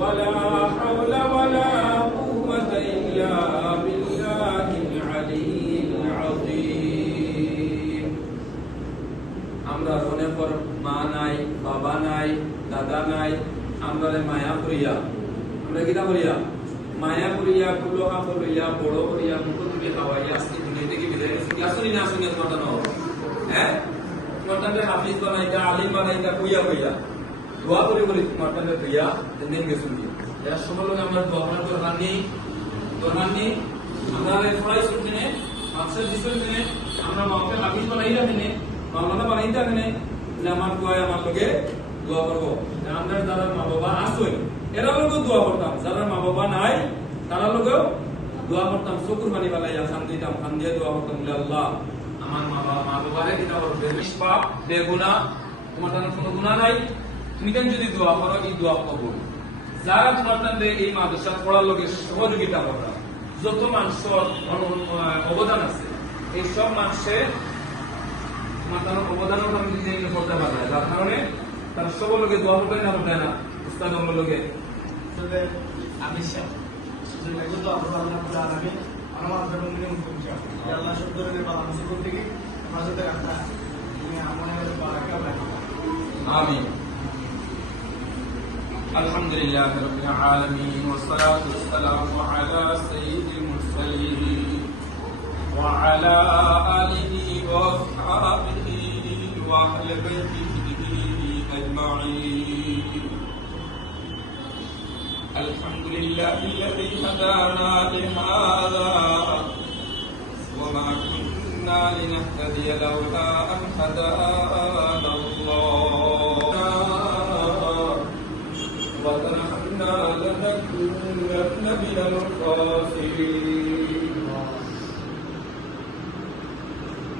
ولا حول ولا قوة إلا بالله আমরা অনেক পর মা নাই, বাবা নাই, দাদা নাই, আমরা মায়া করিয়া। আমরা কিনা করিয়া? মায়া করিয়া, কুলোহা করিয়া, বড় করিয়া, মুখ তুমি খাওয়াইয়া আজকে দুনিয়া থেকে বিদায় নিয়েছি ক্লাস করি না শুনে তোমার হ্যাঁ? তোমার হাফিজ বানাইতা, আলিম বানাইতা, কইয়া কইয়া। দোয়া করে করে, তোমার টানে কইয়া দিন গেছুন কি এর সময় লোক আমার দোয়া করার দরকার নেই দরকার নেই। আমরা পড়াই শুনতে মাকসাদ দিছেন দিনে আমরা মাকে হাফিজ বানাই রাখেনে মাওলানা বানাই রাখেনে না আমার দোয়া আমার লগে দোয়া করব। আমরা যারা মা বাবা আসই এরা লোকও দোয়া করতাম। যারা মা বাবা নাই, তারা লোকেও দোয়া করতাম। চকুর পানি বালাই আসান দিতাম খান দিয়ে দোয়া করতাম বলে, আল্লাহ, আমার মা বাবা, মা বাবারে কিনা করবে নিষ্পাপ, বেগুনা, তোমার তার কোনো গুণা নাই। তুমি কেন যদি দোয়া করো, এই দোয়া কবুল। যারা তোমার তাদের এই মাদ্রাসা পড়ার লোকের সহযোগিতা করা। যত মানুষের অবদান আছে, এই সব মানুষের তোমার তার অবদানও আমি নিজে নিজে করতে পারে যার কারণে তার সব লোকে দোয়া করতে না করতে না উস্তাদ লোকে আসলে আমি শ্যাম সুযোগ লাগবে তো আপনার আল্লাহ করে আনাবে আমার ধর্ম নিয়ে মুখোমুখি হবে আল্লাহ সব ধরনের বাধা মুসিবত থেকে আমার সাথে রাখা তুমি আমার বারাকা রাখা آمين الحمد لله رب العالمين والصلاة والسلام على سيد المرسلين وعلى آله وأصحابه وأهل بيته أجمعين الحمد لله الذي هدانا لهذا وما كنا لنهتدي لولا أن هدانا الله وتنحنا لنكونن من الخاسرين.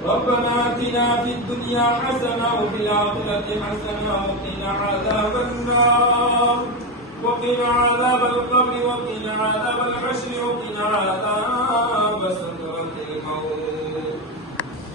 ربنا آتنا في الدنيا حسنة وفي الآخرة حسنة وقنا عذاب النار. وقنا عذاب القبر وقنا عذاب الحشر وقنا عذاب